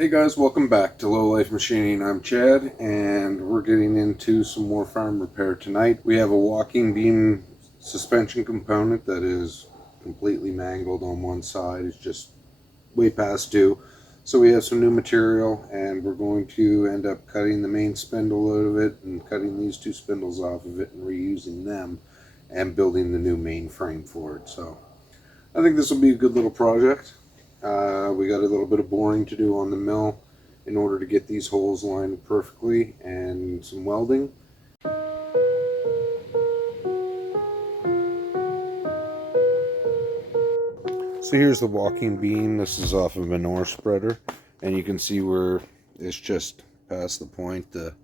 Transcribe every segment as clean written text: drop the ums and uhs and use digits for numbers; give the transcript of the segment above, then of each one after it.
Hey guys, welcome back to LoweLife Machining. I'm Chad, and we're getting into some more farm repair tonight. We have a walking beam suspension component that is completely mangled on one side. It's just way past due. So we have some new material, and we're going to end up cutting the main spindle out of it and cutting these two spindles off of it and reusing them and building the new main frame for it. So I think this will be a good little project. We got a little bit of boring to do on the mill in order to get these holes lined perfectly, and some welding. So here's the walking beam. This is off of a manure spreader, and you can see where it's just past the point. The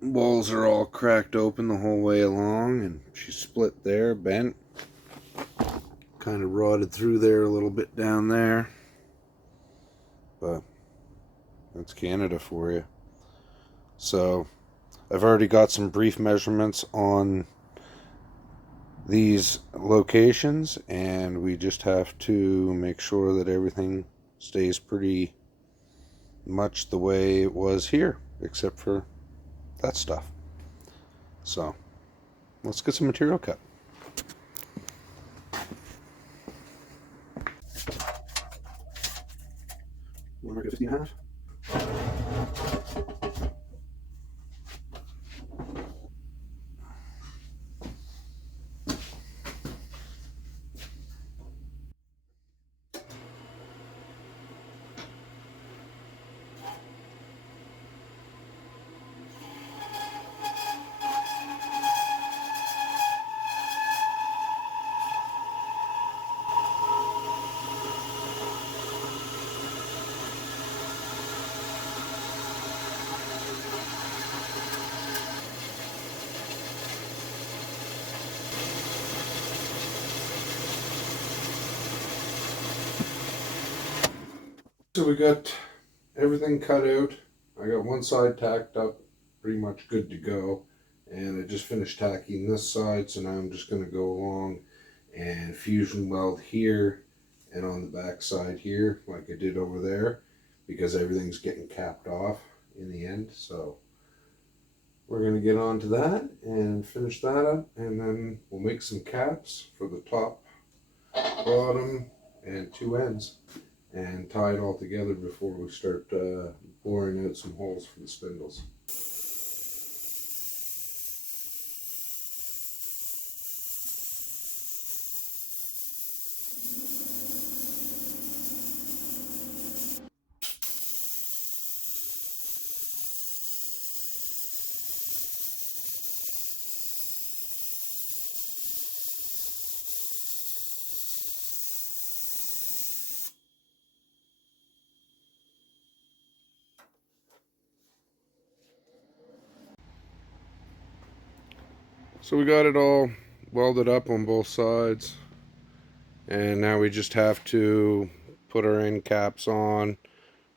walls are all cracked open the whole way along, and she's split there, bent. Kind of rotted through there a little bit down there, but that's Canada for you. So I've already got some brief measurements on these locations, and we just have to make sure that everything stays pretty much the way it was here, except for that stuff. So let's get some material cut. Mark it 15.5. So we got everything cut out. I got one side tacked up, pretty much good to go. And I just finished tacking this side, so now I'm just going to go along and fusion weld here and on the back side here, like I did over there, because everything's getting capped off in the end. So we're going to get on to that and finish that up, and then we'll make some caps for the top, bottom, and two ends, and tie it all together before we start boring out some holes for the spindles. So we got it all welded up on both sides, and now we just have to put our end caps on,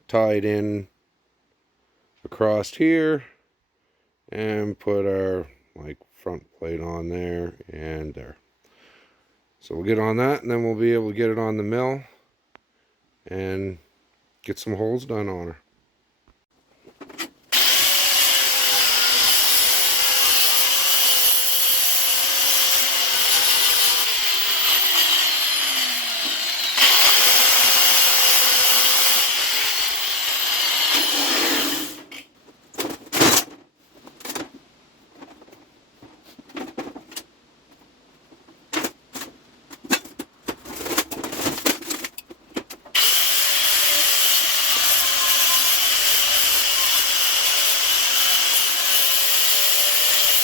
tie it in across here, and put our front plate on there and there. So we'll get on that, and then we'll be able to get it on the mill and get some holes done on her.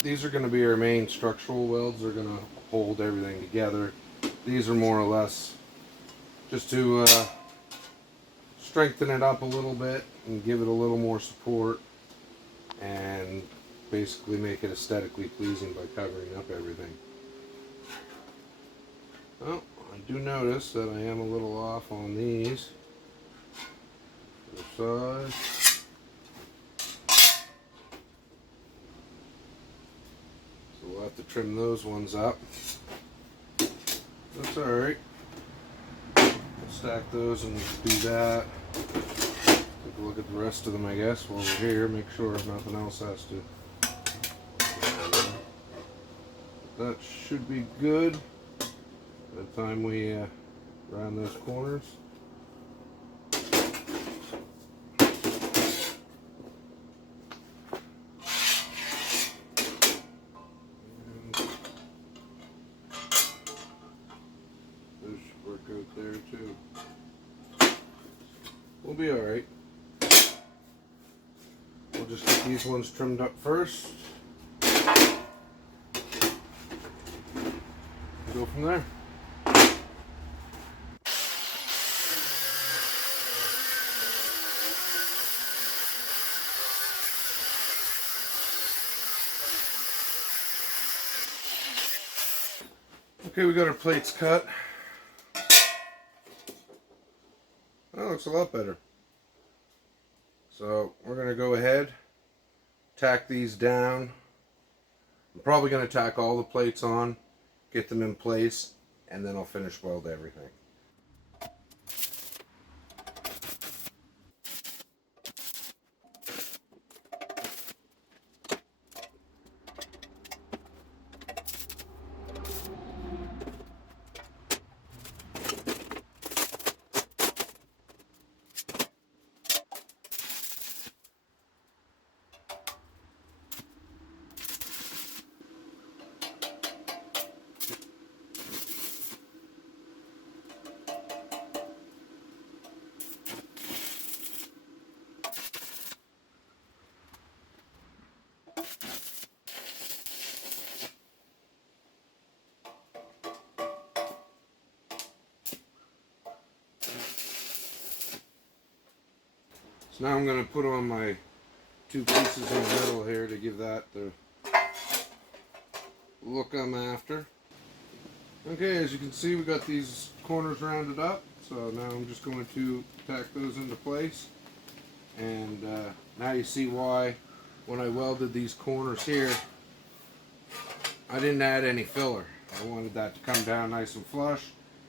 These are going to be our main structural welds. They're going to hold everything together. These are more or less just to strengthen it up a little bit and give it a little more support, and basically make it aesthetically pleasing by covering up everything. Oh, I do notice that I am a little off on these. The size. We'll have to trim those ones up. That's alright. We'll stack those and do that. Take a look at the rest of them, I guess, while we're here. Make sure nothing else has to. That should be good by the time we round those corners. Those should work out there too. We'll be alright. We'll just get these ones trimmed up first. Go from there. Okay, we got our plates cut. That looks a lot better. So we're going to go ahead, tack these down. I'm probably going to tack all the plates on, get them in place, and then I'll finish weld everything. So now I'm going to put on my two pieces in the middle here to give that the look I'm after. Okay, as you can see, we got these corners rounded up, so now I'm just going to tack those into place. And now you see why when I welded these corners here, I didn't add any filler. I wanted that to come down nice and flush.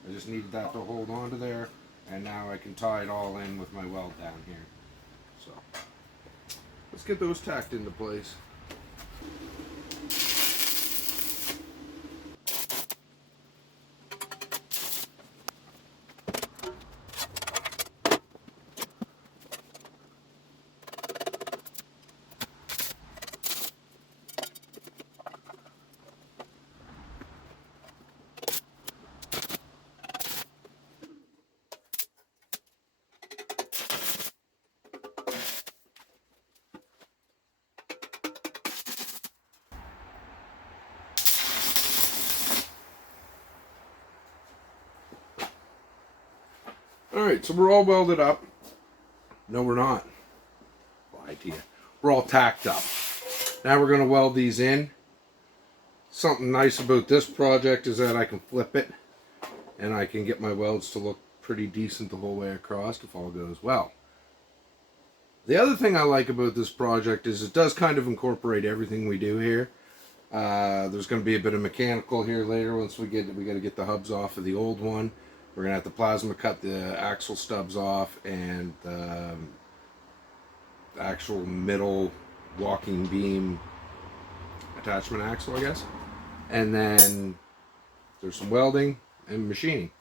I just needed that to hold onto there, and now I can tie it all in with my weld down here. So let's get those tacked into place. Alright, so we're all welded up. No, we're not. Lied to you. We're all tacked up. Now we're going to weld these in. Something nice about this project is that I can flip it and I can get my welds to look pretty decent the whole way across if all goes well. The other thing I like about this project is it does kind of incorporate everything we do here. There's going to be a bit of mechanical here later once we got to get the hubs off of the old one. We're going to have to plasma cut the axle stubs off and the actual middle walking beam attachment axle, I guess. And then there's some welding and machining.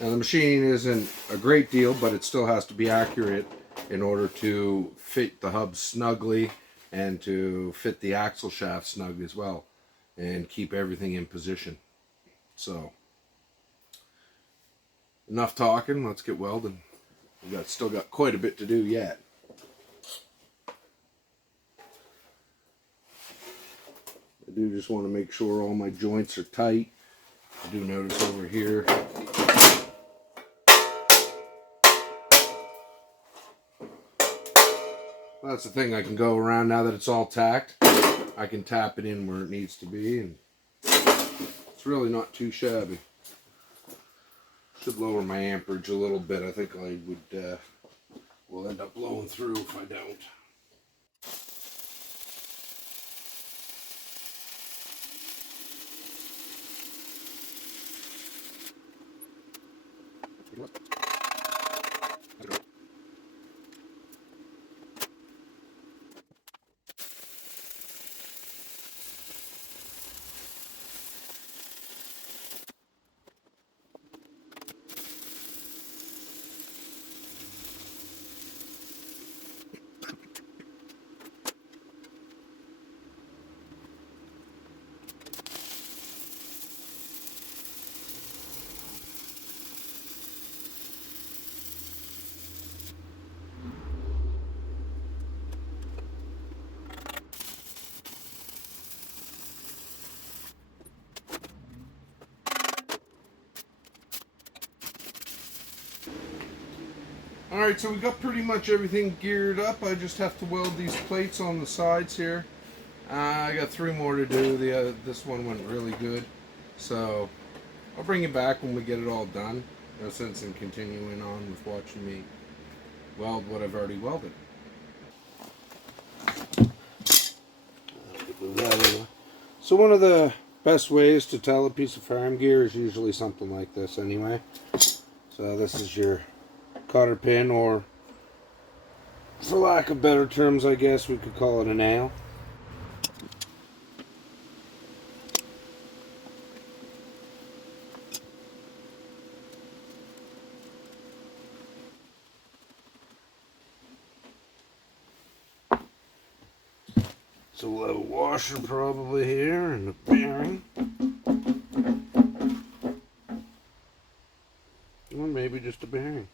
Now the machining isn't a great deal, but it still has to be accurate in order to fit the hub snugly and to fit the axle shaft snug as well and keep everything in position. So enough talking, let's get welding. We've still got quite a bit to do yet. I do just want to make sure all my joints are tight. I do notice over here that's the thing, I can go around now that it's all tacked. I can tap it in where it needs to be, and it's really not too shabby. Should lower my amperage a little bit. I think I would will end up blowing through if I don't. Alright, so we got pretty much everything geared up. I just have to weld these plates on the sides here. I got 3 more to do. This one went really good. So I'll bring you back when we get it all done. No sense in continuing on with watching me weld what I've already welded. So one of the best ways to tell a piece of farm gear is usually something like this anyway. So this is your cotter pin, or for lack of better terms I guess we could call it a nail. So we'll have a washer probably here and a bearing. Or maybe just a bearing.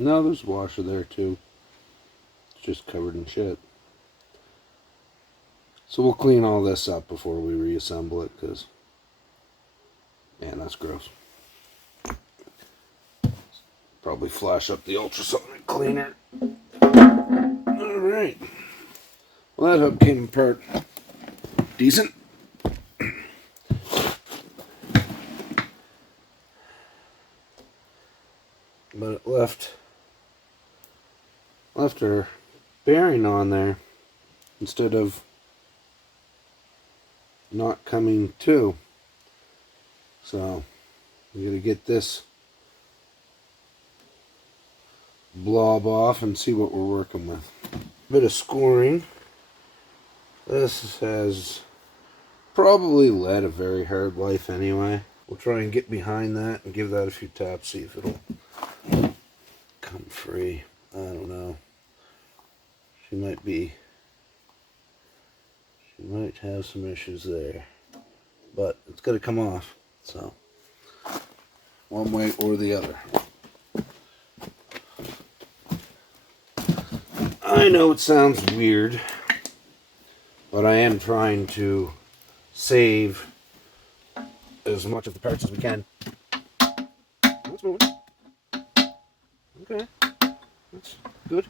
No, there's a washer there too. It's just covered in shit. So we'll clean all this up before we reassemble it, because, man, that's gross. Probably flash up the ultrasonic cleaner. Alright. Well, that hub came apart decent. But it left our bearing on there instead of not coming to. So we gotta get this blob off and see what we're working with. Bit of scoring. This has probably led a very hard life anyway. We'll try and get behind that and give that a few taps, see if it'll come free. I don't know. She might have some issues there, but it's got to come off, so one way or the other. I know it sounds weird, but I am trying to save as much of the parts as we can. It's moving. Okay, that's good.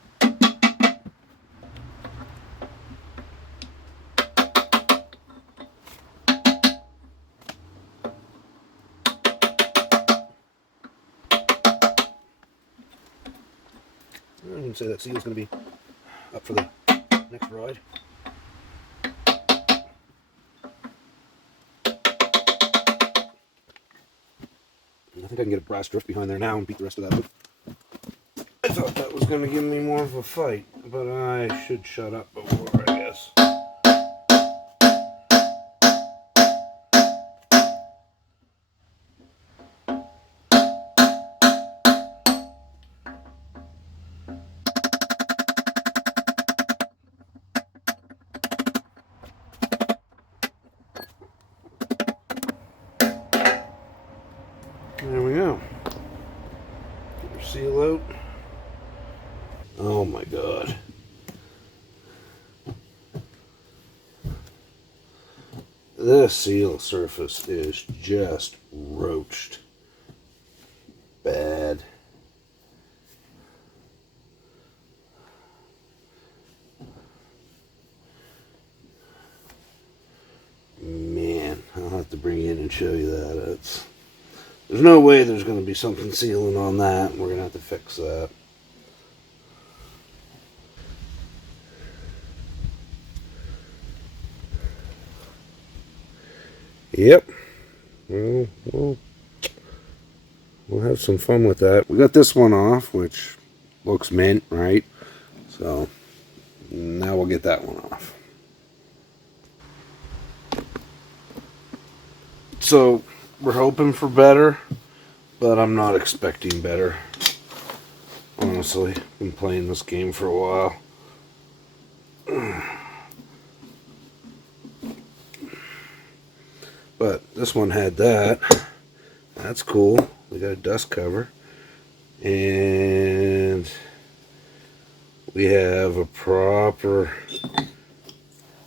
I can say that seal's going to be up for the next ride. I think I can get a brass drift behind there now and beat the rest of that up. I thought that was going to give me more of a fight, but I should shut up before, I guess. There we go. Get your seal out. Oh my god. This seal surface is just roached. Bad. Man, I'll have to bring you in and show you that. There's no way there's going to be something sealing on that. We're going to have to fix that. Yep. We'll have some fun with that. We got this one off, which looks mint, right? So now we'll get that one off. So we're hoping for better, but I'm not expecting better. Honestly, been playing this game for a while. But this one had that. That's cool. We got a dust cover. And we have a proper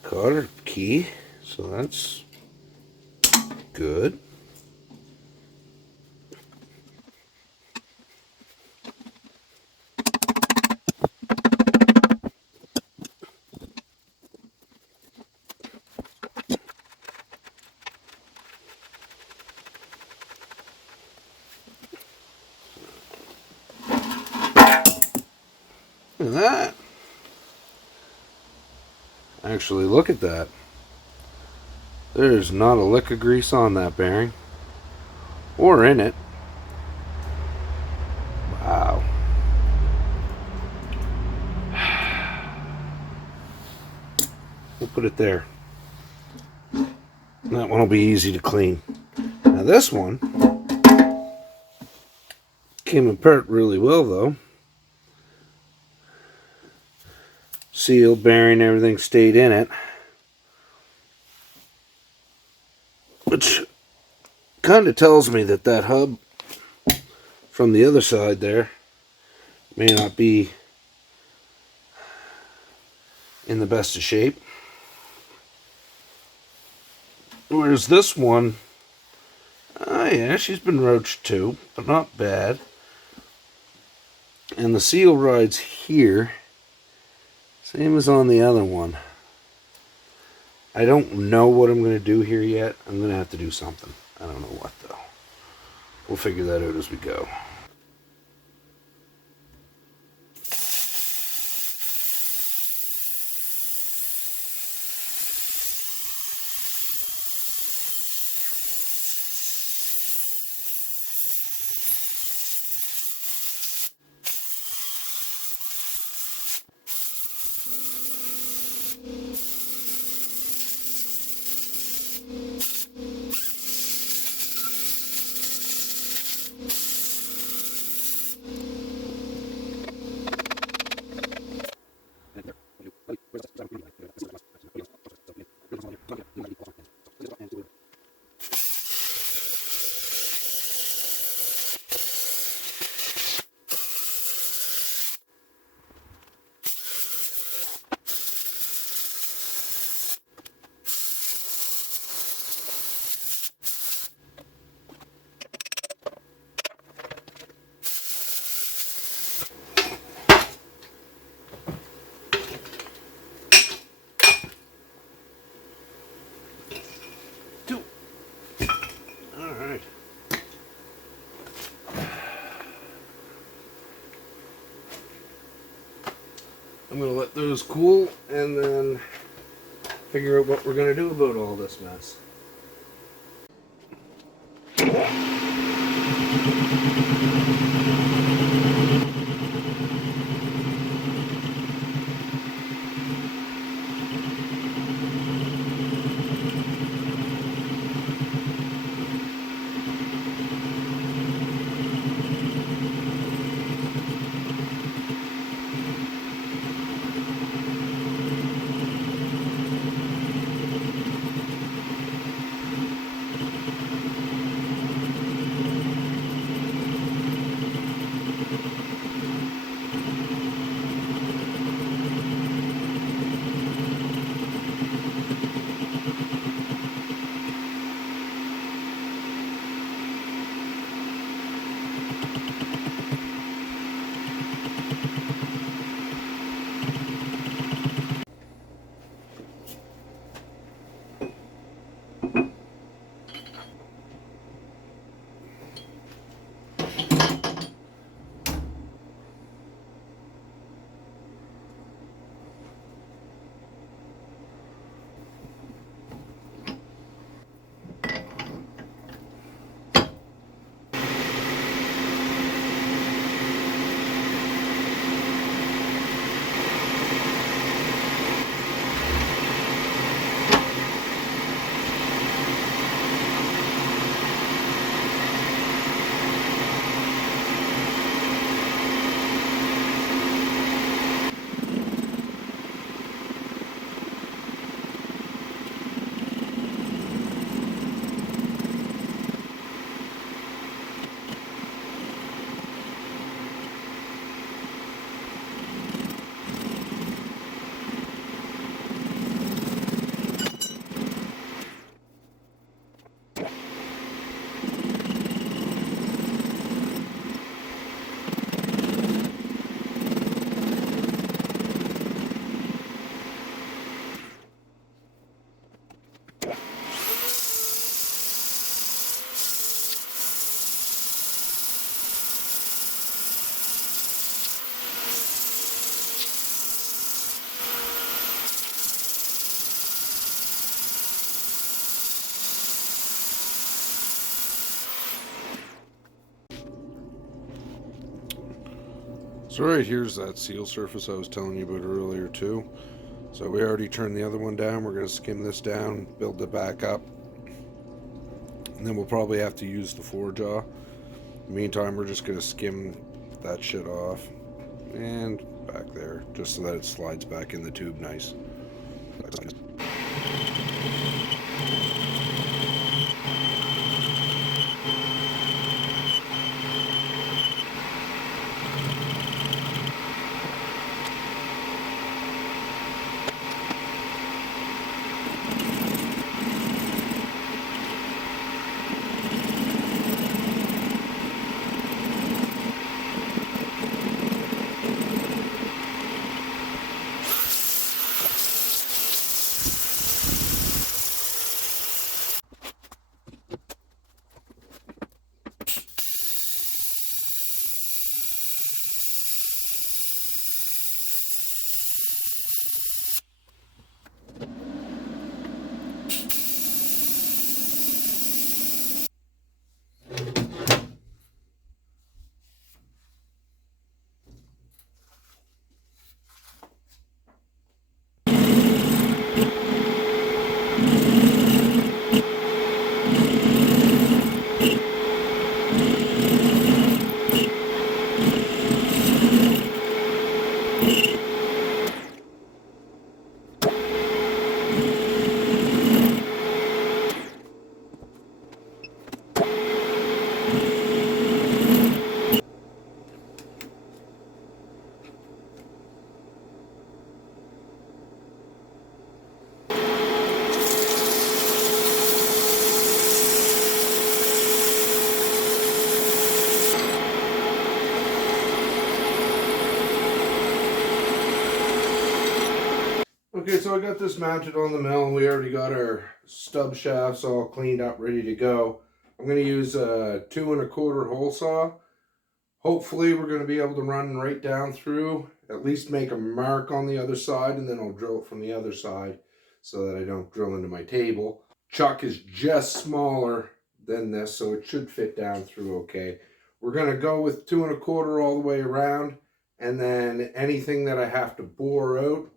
cotter key. So So that's good. Look at that. Actually, look at that. There's not a lick of grease on that bearing. Or in it. Wow. We'll put it there. That one will be easy to clean. Now this one came apart really well though. Seal, bearing, everything stayed in it. Which kind of tells me that that hub from the other side there may not be in the best of shape. Whereas this one, oh yeah, she's been roached too, but not bad. And the seal rides here, same as on the other one. I don't know what I'm going to do here yet. I'm going to have to do something. I don't know what though. We'll figure that out as we go. Alright. I'm going to let those cool and then figure out what we're going to do about all this mess. So right here's that seal surface I was telling you about earlier too. So we already turned the other one down. We're going to skim this down, build it back up, and then we'll probably have to use the 4-jaw. In the meantime, we're just going to skim that shit off and back there, just so that it slides back in the tube nice. Okay, so I got this mounted on the mill. We already got our stub shafts all cleaned up, ready to go. I'm going to use a 2 1/4 hole saw. Hopefully we're going to be able to run right down through, at least make a mark on the other side, and then I'll drill it from the other side so that I don't drill into my table. Chuck is just smaller than this, so it should fit down through okay. We're going to go with 2 1/4 all the way around, and then anything that I have to bore out,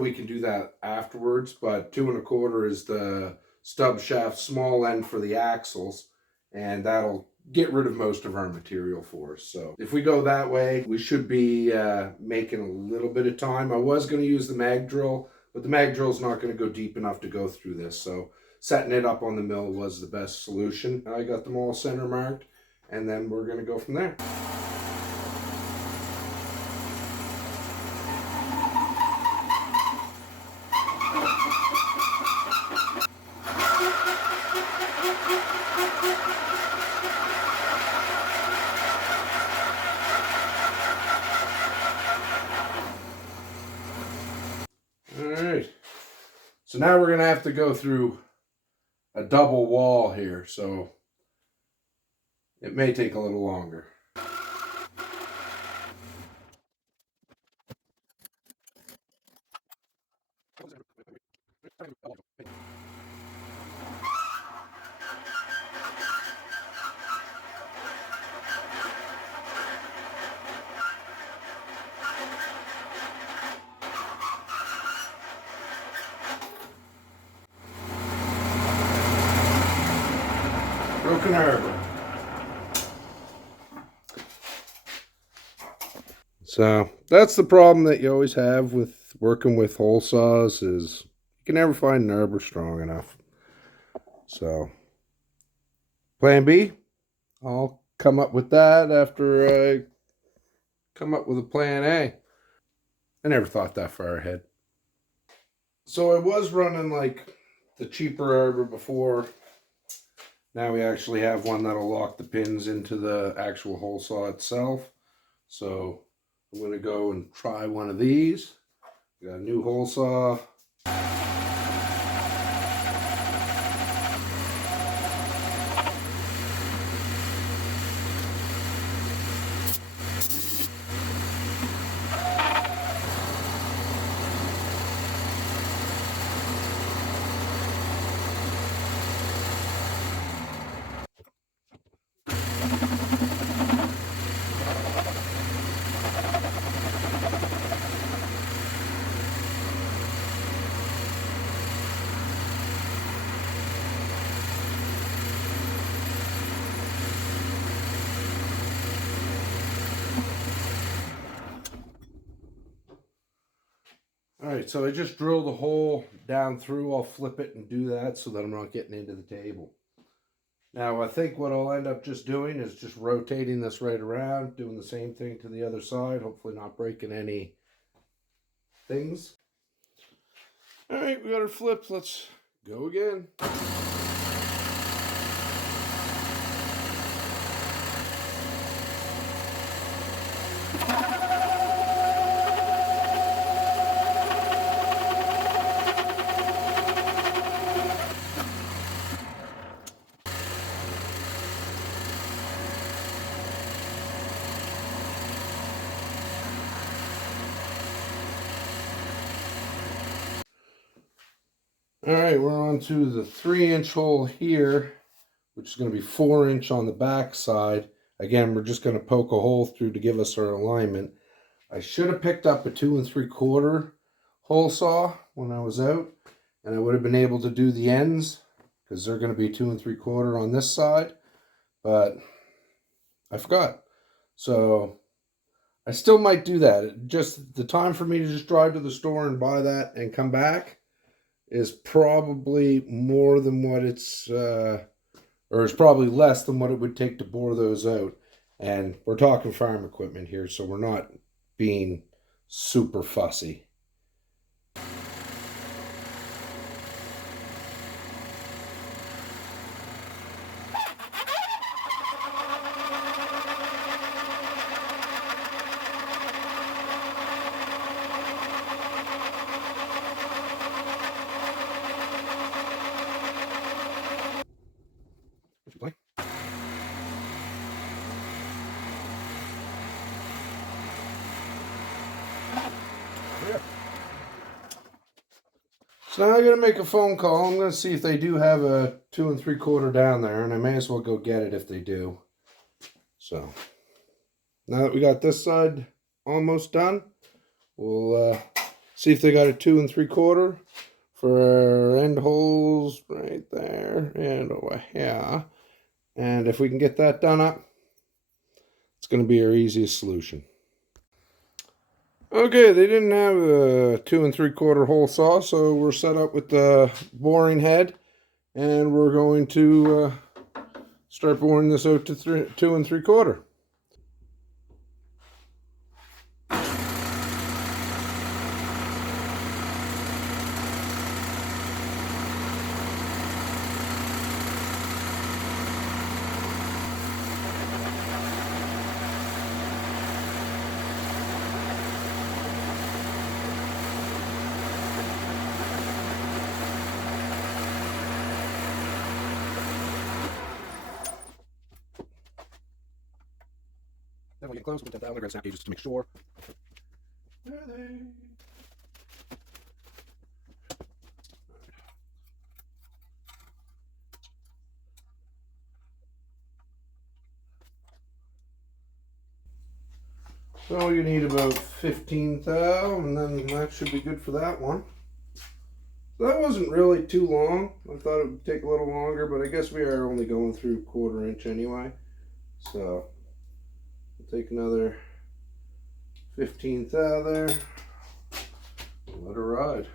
we can do that afterwards, but 2 1/4 is the stub shaft small end for the axles, and that'll get rid of most of our material for us. So if we go that way, we should be making a little bit of time. I was going to use the mag drill, but the mag drill is not going to go deep enough to go through this. So setting it up on the mill was the best solution. I got them all center marked, and then we're going to go from there. Alright, so now we're going to have to go through a double wall here, so it may take a little longer. Broken Harbor. So that's the problem that you always have with working with hole saws, is you can never find an arbor strong enough. So plan B, I'll come up with that after I come up with a plan A. I never thought that far ahead. So I was running like the cheaper arbor before. Now we actually have one that'll lock the pins into the actual hole saw itself. So I'm going to go and try one of these. Got a new hole saw. Alright, so I just drilled a hole down through. I'll flip it and do that so that I'm not getting into the table. Now I think what I'll end up just doing is just rotating this right around, doing the same thing to the other side, hopefully not breaking any things. Alright, we got our flips. Let's go again. Alright, we're on to the 3-inch hole here, which is going to be 4-inch on the back side. Again, we're just going to poke a hole through to give us our alignment. I should have picked up a 2 3/4 hole saw when I was out, and I would have been able to do the ends because they're going to be 2 3/4 on this side, but I forgot. So I still might do that. Just the time for me to just drive to the store and buy that and come back is probably more than what it's, or it's probably less than what it would take to bore those out. And we're talking farm equipment here, so we're not being super fussy. Play. So now I'm going to make a phone call. I'm going to see if they do have a 2 3/4 down there, and I may as well go get it if they do. So now that we got this side almost done, we'll see if they got a 2 3/4 for our end holes right there and over here. And if we can get that done up, it's going to be our easiest solution. Okay, they didn't have a 2 3/4 hole saw, so we're set up with the boring head, and we're going to start boring this out to 2 3/4. Then we'll get close, we'll get that down, we're going to snap gauges to make sure. Where are they? So you need about 15 thou, and then that should be good for that one. So that wasn't really too long. I thought it would take a little longer, but I guess we are only going through 1/4 inch anyway. So we'll take another 15 thou there. Let her ride.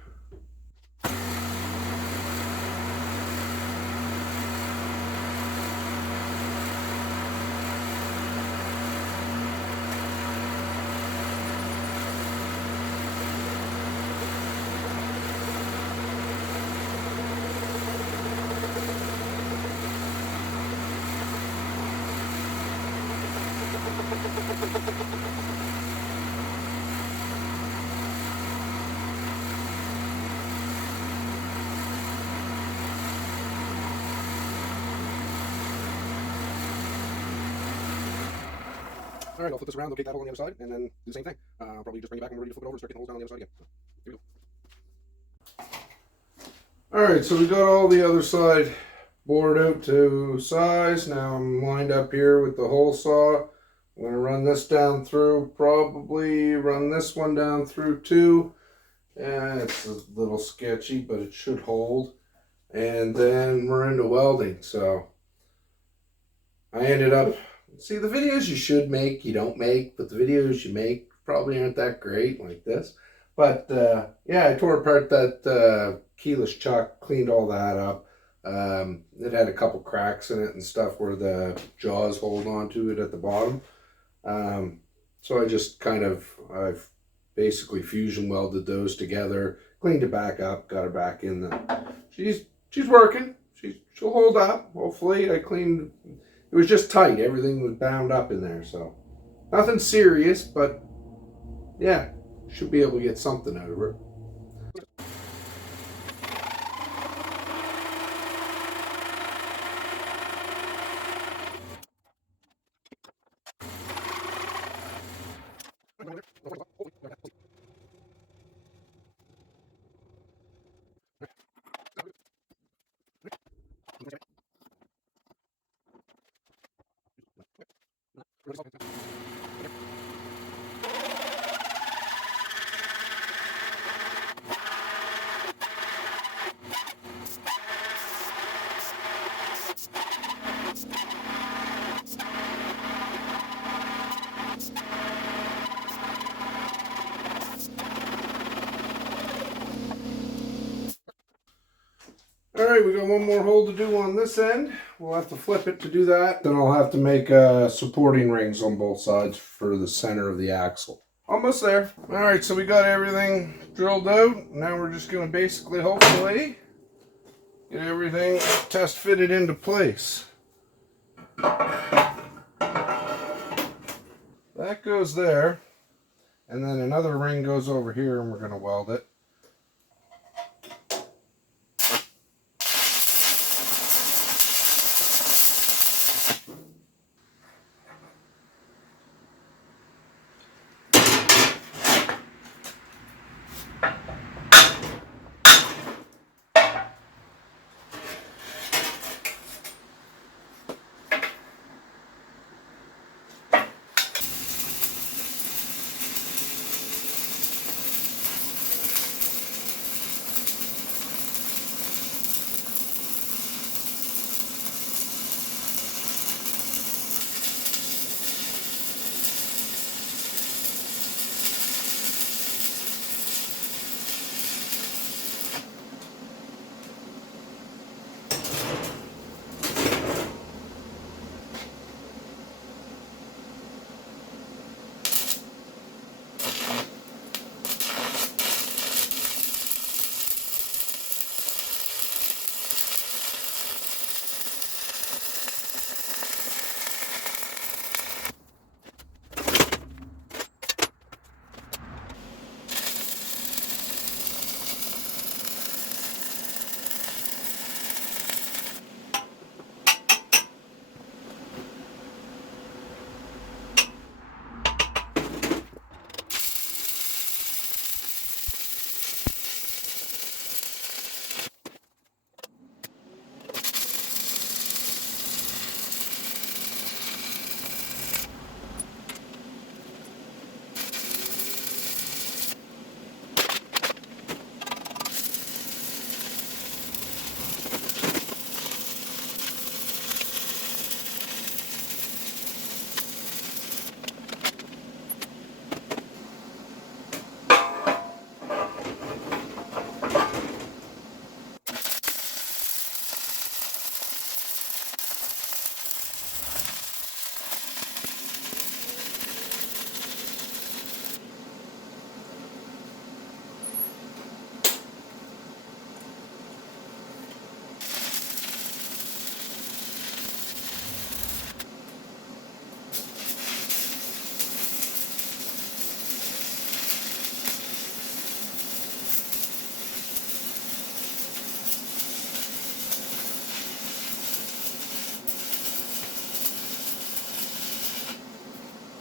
Alright, I'll flip this around, locate that hole on the other side, and then do the same thing. I'll probably just bring it back when we're ready to flip it over and start getting holes down on the other side again. So, here we go. Alright, so we got all the other side bored out to size. Now I'm lined up here with the hole saw. I'm going to run this down through, probably run this one down through too. And it's a little sketchy, but it should hold. And then we're into welding. So I ended up, see, the videos you should make, you don't make, but the videos you make probably aren't that great like this. But yeah, I tore apart that keyless chuck, cleaned all that up. It had a couple cracks in it and stuff where the jaws hold on to it at the bottom. So I just I've basically fusion welded those together, cleaned it back up, got her back in the. She's working. She'll hold up. Hopefully, I cleaned. It was just tight. Everything was bound up in there, so nothing serious, but yeah, should be able to get something out of her. All right, we got one more hole to do on this end. We'll have to flip it to do that. Then I'll have to make supporting rings on both sides for the center of the axle. Almost there. All right, so we got everything drilled out. Now we're just going to basically, hopefully, get everything test fitted into place. That goes there. And then another ring goes over here and we're going to weld it.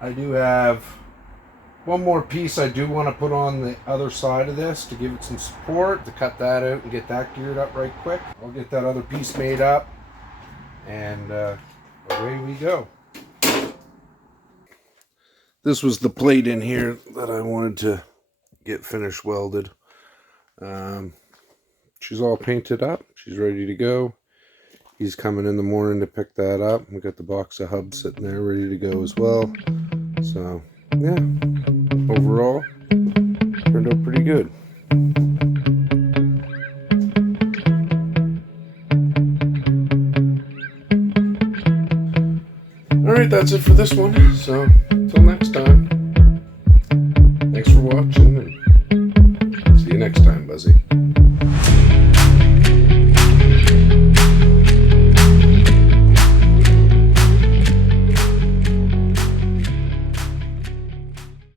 I do have one more piece I do want to put on the other side of this to give it some support, to cut that out and get that geared up right quick. I'll get that other piece made up and away we go. This was the plate in here that I wanted to get finished welded. She's all painted up. She's ready to go. He's coming in the morning to pick that up. We got the box of hubs sitting there ready to go as well. So, yeah, overall, Turned out pretty good. Alright, that's it for this one. So, until next time.